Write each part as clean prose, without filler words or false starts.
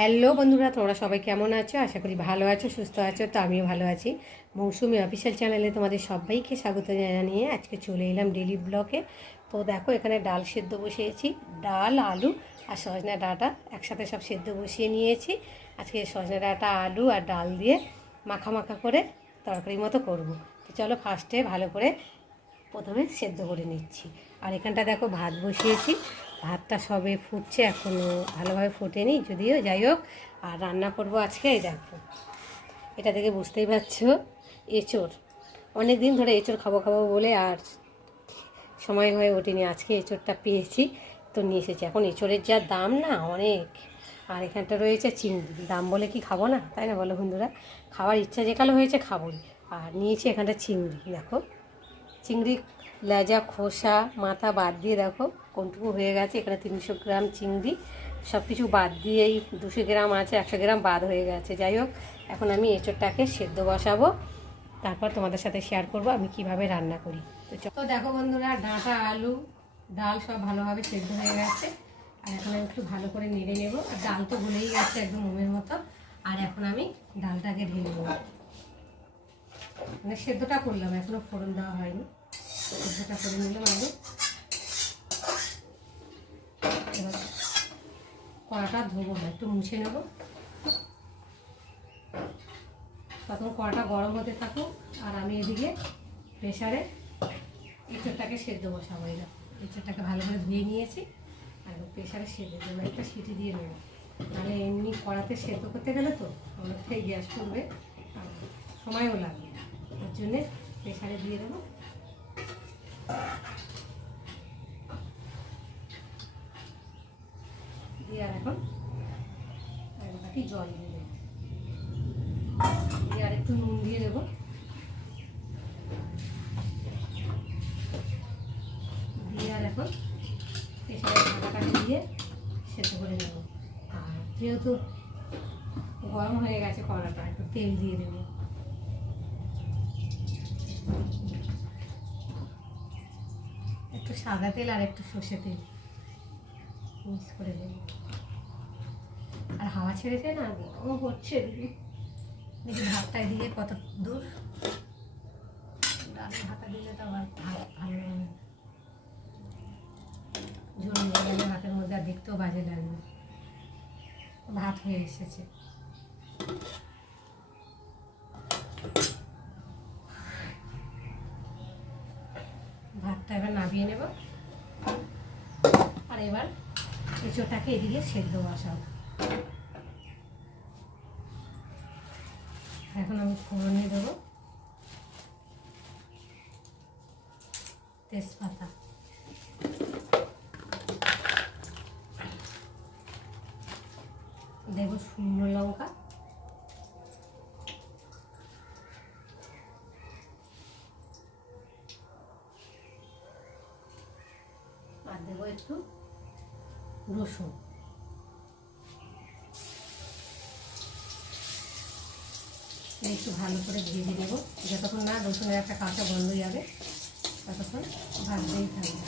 Hello বন্ধুরা, তোমরা সবাই কেমন আছো? আশা করি ভালো আছো, সুস্থ আছো। তো আমিও ভালো আছি। মৌসুমি অফিসিয়াল চ্যানেলে তোমাদের সবাইকে স্বাগত জানিয়ে আজকে চলে এলাম ডেলি ব্লগে। তো দেখো, এখানে ডাল সেদ্ধ বসিয়েছি। ডাল, আলু আর সজনে ডাঁটা একসাথে সব সেদ্ধ বসিয়ে নিয়েছি। আজকে সজনে ডাঁটা, আলু আর ডাল দিয়ে মাখা মাখা করে তরকারির মতো করব। তো চলো ফার্স্টে ভালো করে প্রথমে সেদ্ধ করে নিচ্ছি। আর এখানটা দেখো ভাত বসিয়েছি। ভাতটা সবে ফুটছে, এখনও ভালোভাবে ফোটেনি যদিও, যাই হোক। আর রান্না করব আজকে, এই দেখো, এটা দেখে বুঝতেই পারছো, এঁচোড়। অনেক দিন ধরে এঁচোড় খাবো খাবো বলে আর সময় হয়ে ওঠেনি। আজকে এঁচোড়টা পেয়েছি, তো নিয়ে এসেছি। এখন এঁচোড়ের যা দাম না, অনেক। আর এখানটা রয়েছে চিংড়ি। দাম বলে কি খাবো না, তাই না বলো বন্ধুরা? খাওয়ার ইচ্ছা যেকালো হয়েছে খাবোই। আর নিয়েছি এখানটা চিংড়ি। দেখো, চিংড়ি লেজা, খোসা, মাথা বাদ দিয়ে দেখো কোনটুকু হয়ে গেছে। এখানে 300 গ্রাম চিংড়ি, সব কিছু বাদ দিয়েই 200 গ্রাম আছে, 100 গ্রাম বাদ হয়ে গেছে। যাই হোক, এখন আমি এঁচোড়টাকে সেদ্ধ বসাবো, তারপর তোমাদের সাথে শেয়ার করব আমি কিভাবে রান্না করি। তো দেখো বন্ধুরা, ডাঁটা, আলু, ডাল সব ভালোভাবে সেদ্ধ হয়ে গেছে। আর এখন আমি একটু ভালো করে নেড়ে নেব। আর ডাল তো গলেই গেছে একদম মোমের মতো। আর এখন আমি ডালটাকে ঢেলে নেব। মানে সেদ্ধটা করলাম, এখনো ফোড়ন দেওয়া হয়নি। সেদ্ধটা করে নিলাম আগে। এবার কড়াটা ধোবো না, একটু মুছে নেব। তখন কড়াটা গরম হতে থাকুক আর আমি এদিকে প্রেসারে এঁচোড়টাকে সেদ্ধ বসাবো। এঁচোড়টাকে ভালো করে ধুয়ে নিয়েছি আর প্রেসারে সেদ্ধ দেবো। একটা সিটি দিয়ে নেবো, নাহলে এমনি কড়াতে সেদ্ধ করতে গেলে তো অনেকটাই গ্যাস পড়বে আর সময়ও লাগবে। তার জন্যে প্রেসারে দিয়ে দেবো। দিয়ে আর এখন বাকি জল দিয়ে দেবো, দিয়ে আর একটু নুন দিয়ে দেবো, দিয়ে আর এখন প্রেসারের ঢাকাটাকে দিয়ে সেদ্ধ করে নেব। আর যেহেতু গরম হয়ে গেছে কড়াটা, একটু তেল দিয়ে দেবো। একটু সাদা তেল আর একটু সর্ষে তেল মিক্স করে দেবো। আর হাওয়া ছেড়েছে না, গরম হচ্ছে। দেখি ভাতটা দিয়ে কত দূর। ডালে ভাতা দিলে তো আবার ভাত ভালো লাগে, ঝোল নিয়ে গেলে ভাতের মধ্যে আর দেখতেও বাজে লাগবে। ভাত হয়ে এসেছে। ভাতটা এবার নামিয়ে নেব। আর এবার এঁচোড়টাকে এদিকে সেদ্ধ বসাবো। এখন আমি ফোড়নে দেবো তেজপাতা, দেবো শুকনো লঙ্কা, আর দেবো একটু রসুন। একটু ভালো করে ভেজে নেব, যতক্ষণ না রসুনের একটা কাঁচা গন্ধ যাবে ততক্ষণ ভাজতেই থাকবে।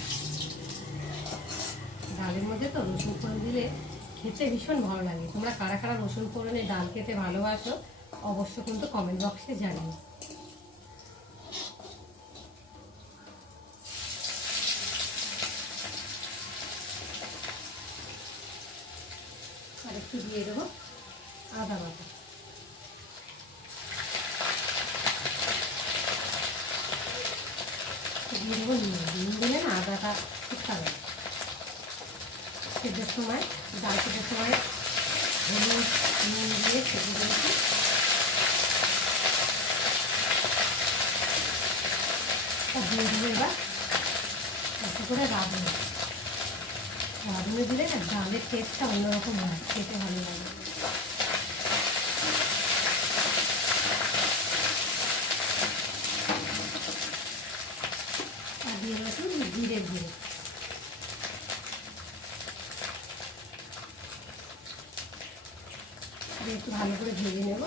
ডালের মধ্যে তো রসুন ফোড়ন দিলে খেতে ভীষণ ভালো লাগে। তোমরা কারা কারা রসুন ফোড়নে ডাল খেতে ভালোবাসো অবশ্য কিন্তু কমেন্ট বক্সে জানিও। আর একটু দিয়ে দেবো আদা বাটা, দিয়ে দেবো নুন। নুন দিলে না আদাটা ঠিক থাকে। সেদ্ধের সময়, ডাল সেদ্ধের সময় হলুদ নুন দিয়ে সেদ্ধ দিয়েছি। আর দিয়ে দেবো এবার একটু করে রাঁধুনি। রাঁধুনি দিলে না ডালের টেস্টটা অন্যরকম হয়, খেতে ভালো লাগে। আর দিয়ে দেবো জিরে দিয়ে একটু ভালো করে ভেজে নেব।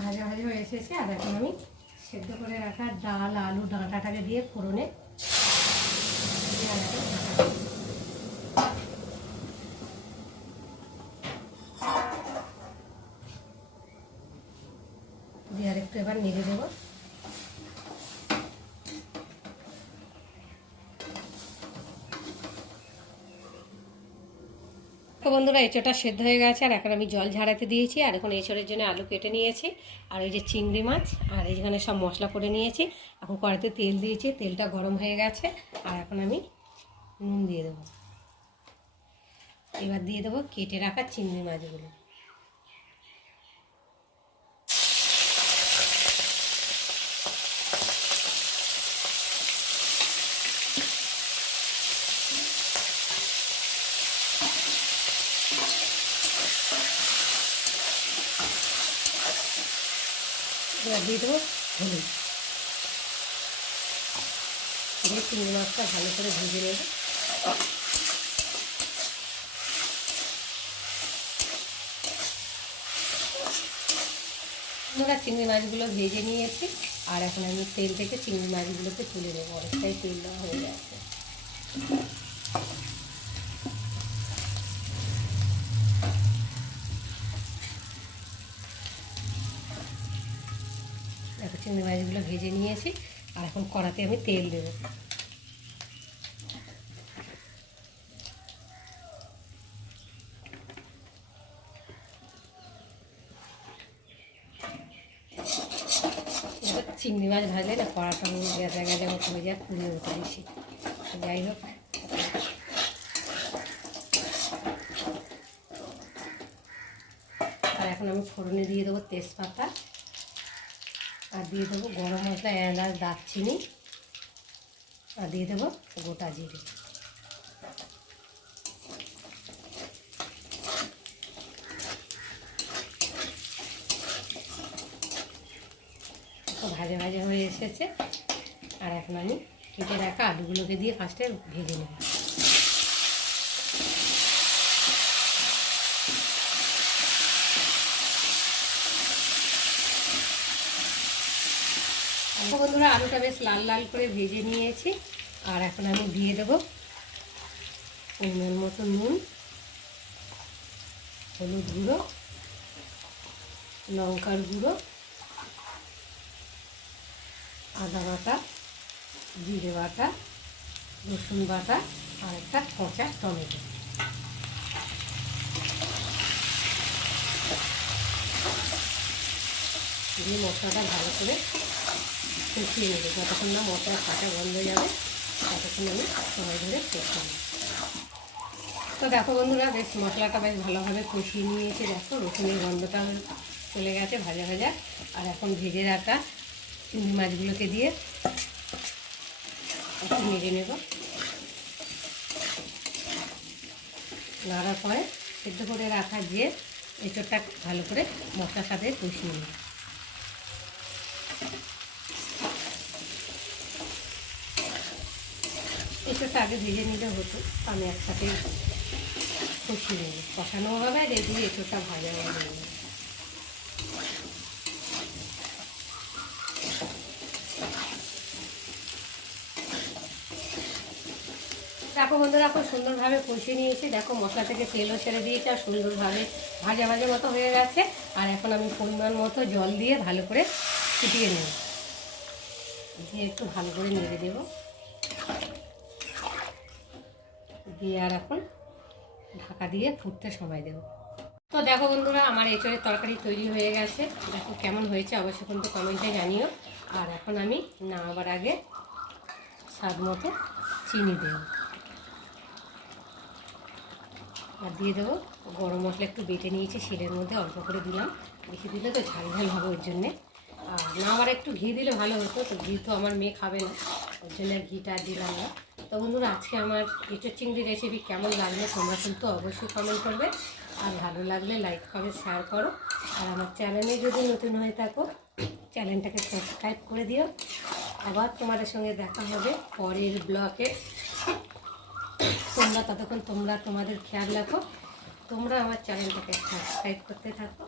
ভাজা ভাজা হয়ে এসেছে। আর এখন আমি সেদ্ধ করে রাখা ডাল আলু ডাঁটাটাকে দিয়ে ফোড়নে দিয়ে আরেকটু এবার নেড়ে দেবো। তো বন্ধুরা এঁচোড়টা সেদ্ধ হয়ে গেছে, আর এখন আমি জল ঝাড়াতে দিয়েছি। আর এখন এঁচোড়ের জন্য আলু কেটে নিয়েছি, আর ওই যে চিংড়ি মাছ, আর এইখানে সব মশলা করে নিয়েছি। এখন কড়াইতে তেল দিয়েছি, তেলটা গরম হয়ে গেছে। আর এখন আমি নুন দিয়ে দেবো। এবার দিয়ে দেবো কেটে রাখা চিংড়ি মাছগুলো। এবার দিয়ে দেবো হলুদ দিয়ে চিংড়ি মাছটা ভালো করে ভেজে নেব। আমরা চিংড়ি মাছগুলো ভেজে নিয়েছি, আর এখন আমি তেল থেকে চিংড়ি মাছগুলোকে তুলে দেবো। অনেকটাই তেল দেওয়া হয়ে যাচ্ছে। দেখো চিংড়ি মাছগুলো ভেজে নিয়েছি, আর এখন কড়াতে আমি তেল দেবো। চিংড়ি মাছ ভাজলে না কড়াটা গেঁজা গেঁজা মতো হয়ে যায়, পুড়িয়ে মতো বেশি। যাই হোক, আর এখন আমি ফোড়নে দিয়ে দেবো তেজপাতা, আর দিয়ে দেবো গরম মশলা, এলাচ, দারচিনি, আর দিয়ে দেবো গোটা জিরে। ভাজা ভাজা হয়ে এসেছে, আর এখন আমি কেটে রাখা আলুগুলোকে দিয়ে ফার্স্টে ভেজে নেব। বন্ধুরা আলুটা বেশ লাল লাল করে ভেজে নিয়েছি, আর এখন আমি দিয়ে দেবো পরিমাণ মতো নুন, হলুদ গুঁড়ো, লঙ্কার গুঁড়ো, আদা বাটা, জিরে বাটা, রসুন বাটা, আর একটা কাঁচা টমেটো। দিয়ে মশলাটা ভালো করে কষিয়ে নেব। যতক্ষণ না মশলার কাঁচা গন্ধ যাবে ততক্ষণ আমি সময় ধরে কষিয়ে নেব। তো দেখো বন্ধুরা, বেশ মশলাটা বেশ ভালোভাবে কষিয়ে নিয়েছি। দেখো রসুনের গন্ধটা চলে গেছে ভাজা ভাজা। আর এখন ভেজে রাখা চিংড়ি মাছগুলোকে দিয়ে একটু নেড়ে নেব। নাড়ার পরে সেদ্ধ করে রাখা যে এঁচোড়টা ভালো করে মশলার সাথে কষিয়ে নেব। এঁচোড়টা আগে ভেজে নিলে হতো, আমি একসাথে কষিয়ে নেব। কষানো হবে আর এদিকে এঁচোড়টা ভাজা হয়ে যাবে। দেখো বন্ধুরা, খুব সুন্দরভাবে কষিয়ে নিয়েছি। দেখো মশলা থেকে তেলও ছেড়ে দিয়েছে, আর সুন্দরভাবে ভাজা ভাজা মতো হয়ে গেছে। আর এখন আমি পরিমাণ মতো জল দিয়ে ভালো করে ফুটিয়ে নেব। দিয়ে একটু ভালো করে নেড়ে দেব। দিয়ে আর এখন ঢাকা দিয়ে ফুটতে সময় দেব। তো দেখো বন্ধুরা, আমার এঁচোড়ের তরকারি তৈরি হয়ে গেছে। দেখো কেমন হয়েছে অবশ্যই কিন্তু কমেন্টে জানিও। আর এখন আমি নামাবার আগে স্বাদ মতো চিনি দেব, আর দিয়ে দেবো গরম মশলা একটু বেটে নিয়েছি শিলের মধ্যে, অল্প করে দিলাম। বেশি দিলে তো ঝাল ঝাল হবে, ওর জন্যে। আর না আবার একটু ঘি দিলে ভালো হতো, তো ঘি তো আমার মেয়ে খাবে না, ওর জন্য ঘিটা দিলাম না। তো বন্ধুরা, আজকে আমার এঁচোড় চিংড়ি রেসিপি কেমন লাগলো তোমরা কিন্তু অবশ্যই কমেন্ট করবে। আর ভালো লাগলে লাইক করে শেয়ার করো। আর আমার চ্যানেলে যদি নতুন হয়ে থাকো চ্যানেলটাকে সাবস্ক্রাইব করে দিও। আবার তোমাদের সঙ্গে দেখা হবে পরের ব্লগে। তোমরা ততক্ষণ তোমাদের খেয়াল রাখো। তোমরা আমার চ্যানেলটাকে সাবস্ক্রাইব করতে থাকো।